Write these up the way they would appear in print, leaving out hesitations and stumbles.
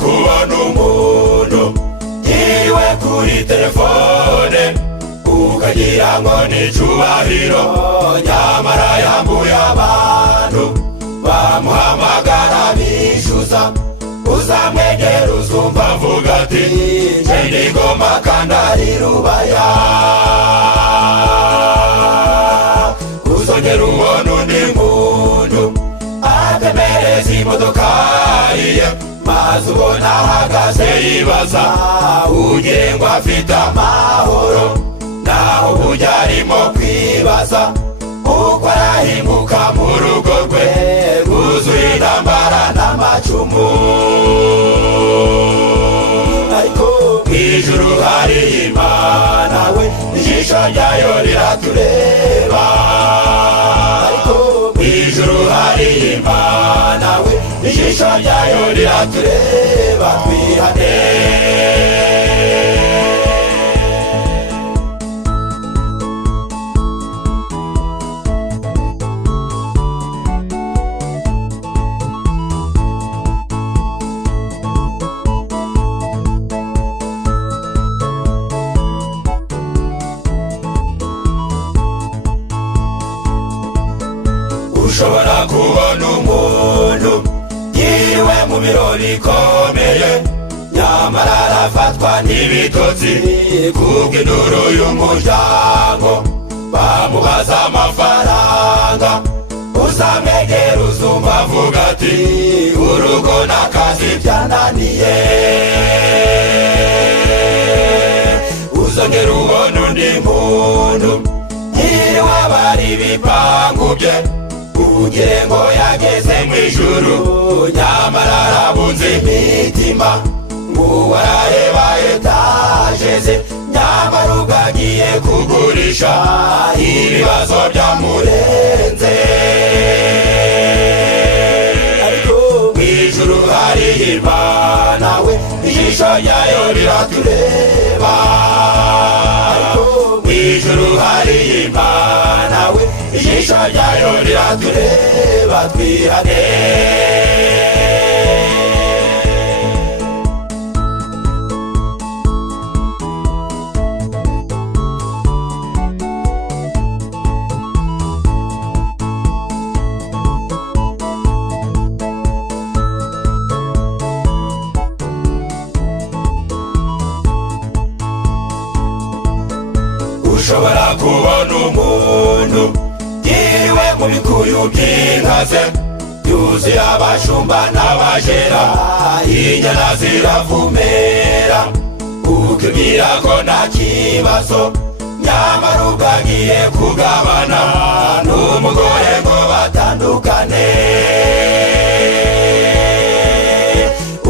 kubona umuntu yiwe kuri telefone ukagira ngo ni icubahiro, nyamara yambuye abantu bamuhamagara bishyuza. Uzamwegera uzumva avuga ati nje ndigoma kandi ari rubaya. Uzongera ubona undi muntu atemereza imodoka ye, maze ubona ahagaze yibaza ugire ngo afite amahoro, naho burya arimo kwibaza uko arahinguka mu rugo rwe rwuzuye intambara n'amacumu. Ariko mw'ijuru hari Imana we, ijisho ryayo riratureba. Ariko mw'ijuru hari Imana we, ijisho ryayo riratureba. Twihane ushobora kubona umuntu yiriwe mu birori ikomeye, nyamara arafatwa n'ibitotsi kubw'induru y'umuryango bamubaza amafaranga. Uzamwegera uzumva avuga ati urugo n'akazi byananiye. Uzongera ubona undi muntu yiriwe abari ibipangu bye ugire ngo yageze mw'ijuru, nyamara arabunze imitima nguwo arareba etaje ze, nyamara ubwo agiye kugurisha ibibazo byamurenze. Ariko mw'ijuru hari Imana we, ijisho ryayo riratureba. Ariko mw'ijuru hari Imana we, ijisho ryayo riratureba. Twihane ushobora kubona umuntu yiriwe mu bikuyu by'inkaze yuzuye abashumba n'abajera, inyana ziravumera ukibwira ko nta kibazo, nyamara ubwo agiye kugabana n'umugore ngo batandukane.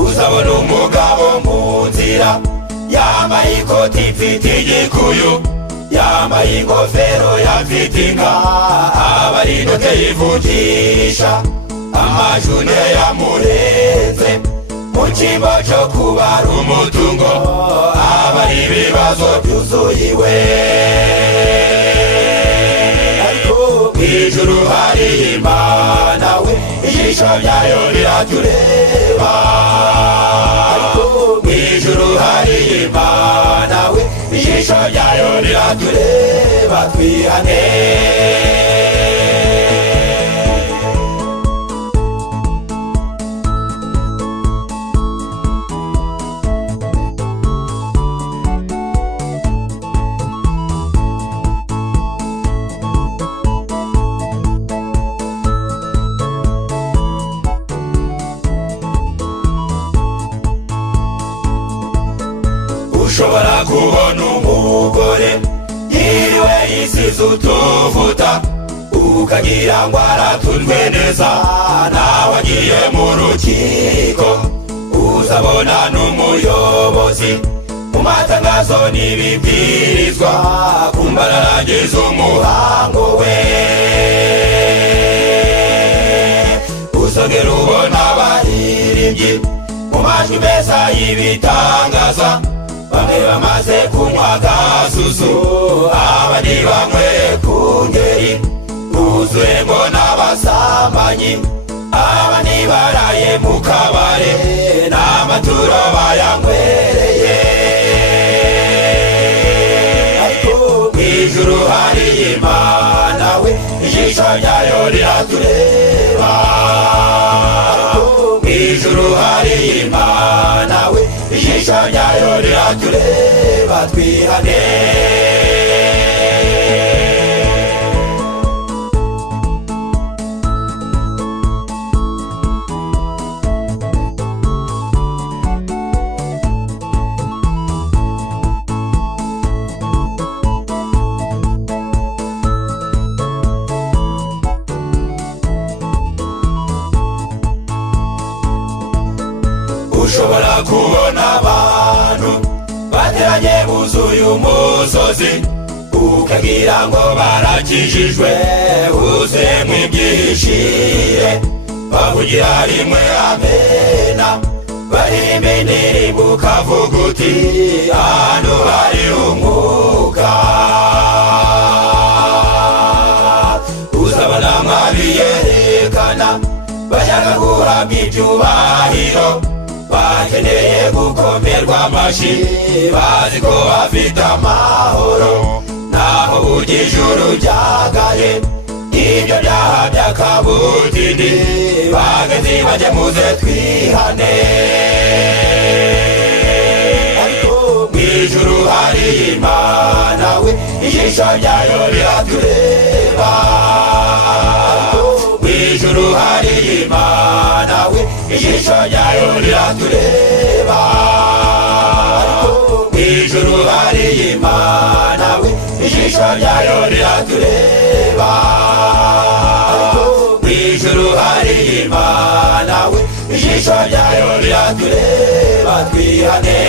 Uzabona umugabo mu nzira yambaye ikoti ifite igikuyu, yambaye ingofero yafite inka, abarinote yivugisha amajune yamurenze mu cyimbo cyo kubara umutungo, abari ibibazo byuzuye iwe. Ariko mw'ijuru hari Imana we, ijisho ryayo riratureba. Ariko mw'ijuru hari Imana we, ijisho ryayo riratureba. Twihane ushobora kubona umugore yiriwe yisize utuvuta ukagira ngo aratunzwe neza, nawe agiye mu rukiko. Uzabona n'umuyobozi mu matangazo n'ibibwirizwa kumbara aragize umuhango we. Uzongera ubona abaririmbyi mu majwi meza y'ibitangaza, bamwe bamaze kunywa gasusu, abandi bamwe ku ngeri, uzuye ngo n'abasambanyi, abandi baraye mu kabare n'amaturo bayanywereye. Mw'ijuru hari Imana we, ijisho ryayo riratureba. Mw'ijuru hari Imana we, ijisho ryayo riratureba, twihane. Ushobora kubona abantu bateranye buzuye umusozi, ukagira ngo barakijijwe buzuyemo ibyishire, bavugira rimwe amena, baririmba indirimbo ukavuga uti hano hari umwuka. Uzabona mwabiyerekana bashaka guhabwa ibyubahiro, bakeneye gukomerwa amashyi, bazi ko bafite amahoro, naho burya ijuru ryagaye ibyo byaha by'akabutindi. Bagenzi bajye muze twihane. Mw'ijuru hari Imana we, ijisho ryayo riratureba. Mw'ijuru hari Imana we, ijisho ryayo riratureba. Mw'ijuru hari Imana we, ijisho ryayo riratureba. Mw'ijuru hari Imana we, ijisho ryayo riratureba, twihane.